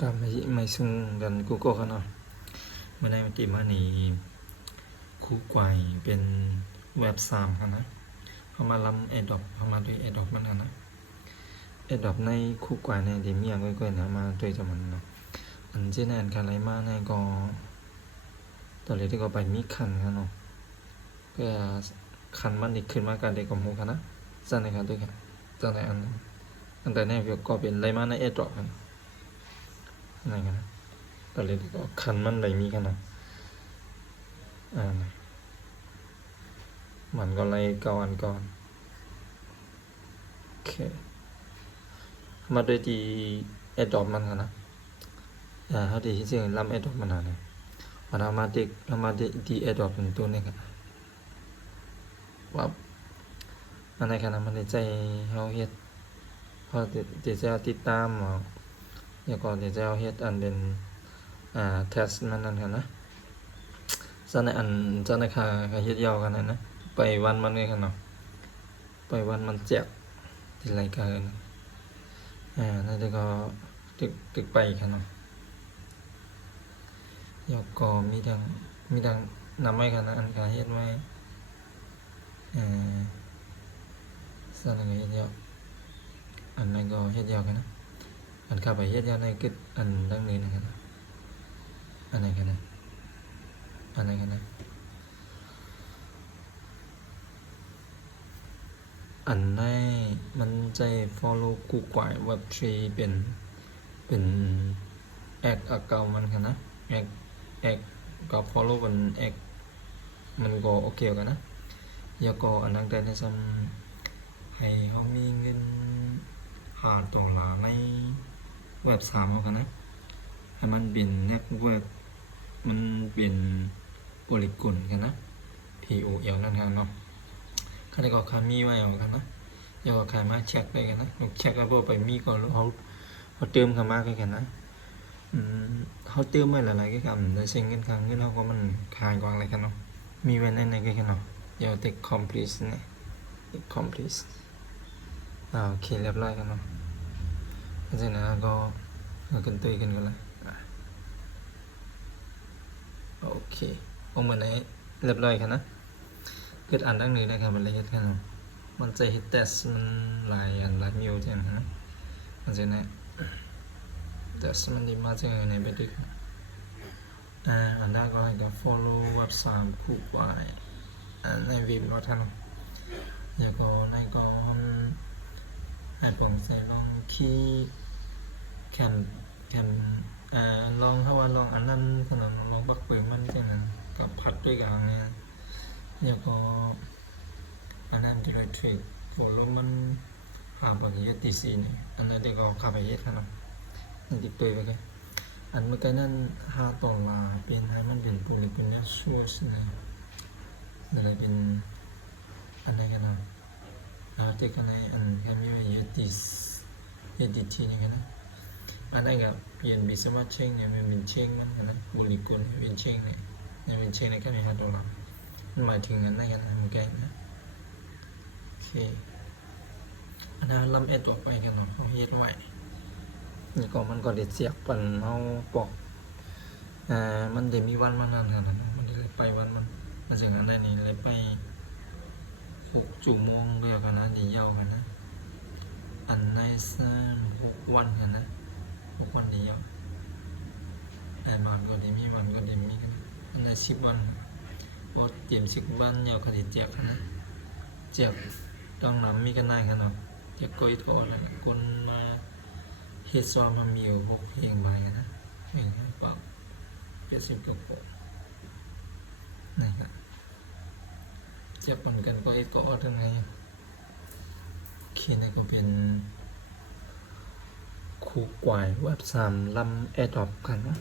ก็ไม่ซึ่งกันกูก็กันเนาะมาได้มาตีมานี่คู่กวายเป็นเว็บ3กันนะเขามาลำแอดดอปเขามาด้วยแอดดอปมันนะแอดดอปในคู่กวายในเดมีอย่างก้อยๆนะมาด้วยจะมันเนาะอันเจนแอนกันไรมาในก็ตอนแรกที่ก็ไปมีคันกันเนาะก็คันมันอีกขึ้นมาการเด็กกับหูกันนะสั่นในการด้วยกันสั่นในอันแต่เนี่ยก็เป็นไรมาในแอดดอปกันอะไรกันนะตอนแรกที่ก็คันมันไรมีกันนะมันก็เลยเก่าอันก่อนโอเคมาด้วยที่แอดดอปมันกันนะเขาดีที่จริงลำแอดดอปมันนะวันเอามาที่แอดดอปเป็นตัวนี้กันว่าอันไหนกันนะมันในใจเขาเฮ็ดพอเดี๋ยวจะติดตามแล้วก็เดี๋ยวจะเอาเฮ็ดอันเป็นเทสมันนั่นกันนะจะในอันจะในค่าเฮ็ดยาวกันนะไปวันมันเลยกันเนาะไปวันมันแจกที่รายการนั่นก็ตึกไปกันเนาะยกก็มีดังนำไว้กันนะอันการเฮ็ดไว้สั่นก็เฮ็ดยาวอันนั้นก็เฮ็ดยาวกันนะอันข้าไปเฮ็ดยาวในกึดอันดังนี้นะครับอันไหนกันนะอันไหนกันนะอันในมันใจ follow กูกวาย web3 เป็นแอคเก่ามันกันนะแอคก็ follow เป็นแอคมันก็โอเคกันนะแล้วก็อันนั้นได้ซ้ำให้เขามีเงิน$5ในเว็บ3เขากันนะให้มันเป็นเน็ตเวิร์กมันเป็นโพลีกอนกันนะ POL นั่นกันเนาะคันก็คามีไว้เอากันนะแล้วก็ใครมาเช็คได้กันนะลูกเช็คแล้วพอไปมีก็เขาเติมเข้ามากันนะเขาเติมไว้หลายๆกันได้เซ็งเงินครั้งเงินเขาก็มันขายกว่าอะไรกันเนาะมีไว้ในกันเนาะเดี๋ยวติด complete นะติด complete โอเคเรียบร้อยกันเนาะเพราะฉะนั้นก็กันตุยกันกันเลยโอเคเอาเหมือนไหนเรียบร้อยกันนะเกิดอ่านดังนี้นะครับมันละเอียดกันมันจะฮิตเตสมันหลายมิวจังนะมันจะเนี่ยเตสมันดีมากจังในไปดึกอันนั้นก็ให้กับ follow เว็บ3คู่ไว้ในเว็บก็ทันแล้วก็ในก็ให้ผมใส่ลองคีย์แคนลองถ้าว่าลองอันนั้นขนาดลองบักเปิดมันจังนั้นกับพัดด้วยกันเนี่ยแล้วก็อันนั้นที่เราถือโฟล์มันบางอย่างตีซีเนี่ยอันนั้นเด็กก็ขับไปเยอะขนาดนี่ติดตัวไปเลยอันเมื่อกี้นั้น$5เป็นให้มันเป็นปูลิเป็นเนี่ยชัวร์นะอะไรเป็นอันไหนกันนะแล้วเด็กกันในอันแค่มีเยอะตีทีนี่กันนะอันนั้นกับเปลี่ยนบิสมาเชงเนี่ยเป็นเชงมันกันนะปูลิกุลเป็นเชงเนี่ยเป็นเชงในแค่มี$5มันหมายถึงอันไหนกันนะเมื่อกี้นะโอเคอันนั้นลำต่อไปกันเนาะเขาเฮ็ดไว้นี่ก็มันก็เด็ดเสียบปันเขาปอกมันเดี๋ยวมีวันมานานขนาดนั้นมันเดี๋ยวไปวันมันถึงอันนั้นนี่เลยไป6 ชั่วโมงเรียกกันนะเดี๋ยวยาวกันนะอันใน6 วันกันนะ6 วันเดียวมันก็เดี๋ยวมีวันก็เดี๋ยวมีกันอันใน10 วันพอเตรียม10 วันยาวขนาดเจียกนะเจียกต้องนำมีกันได้กันเนาะเจียกก้อยทอดอะไรคนมาเฮดซอมมันมีอยู่6 เพลงไปกันนะเพลงเปล่า70 กว่าคนนี่ครับเจียกปันกันก็ก็อดยังไงโอเคนี่ก็เป็นคู่กวายเว็บ3ลำแอดดอปกันนะ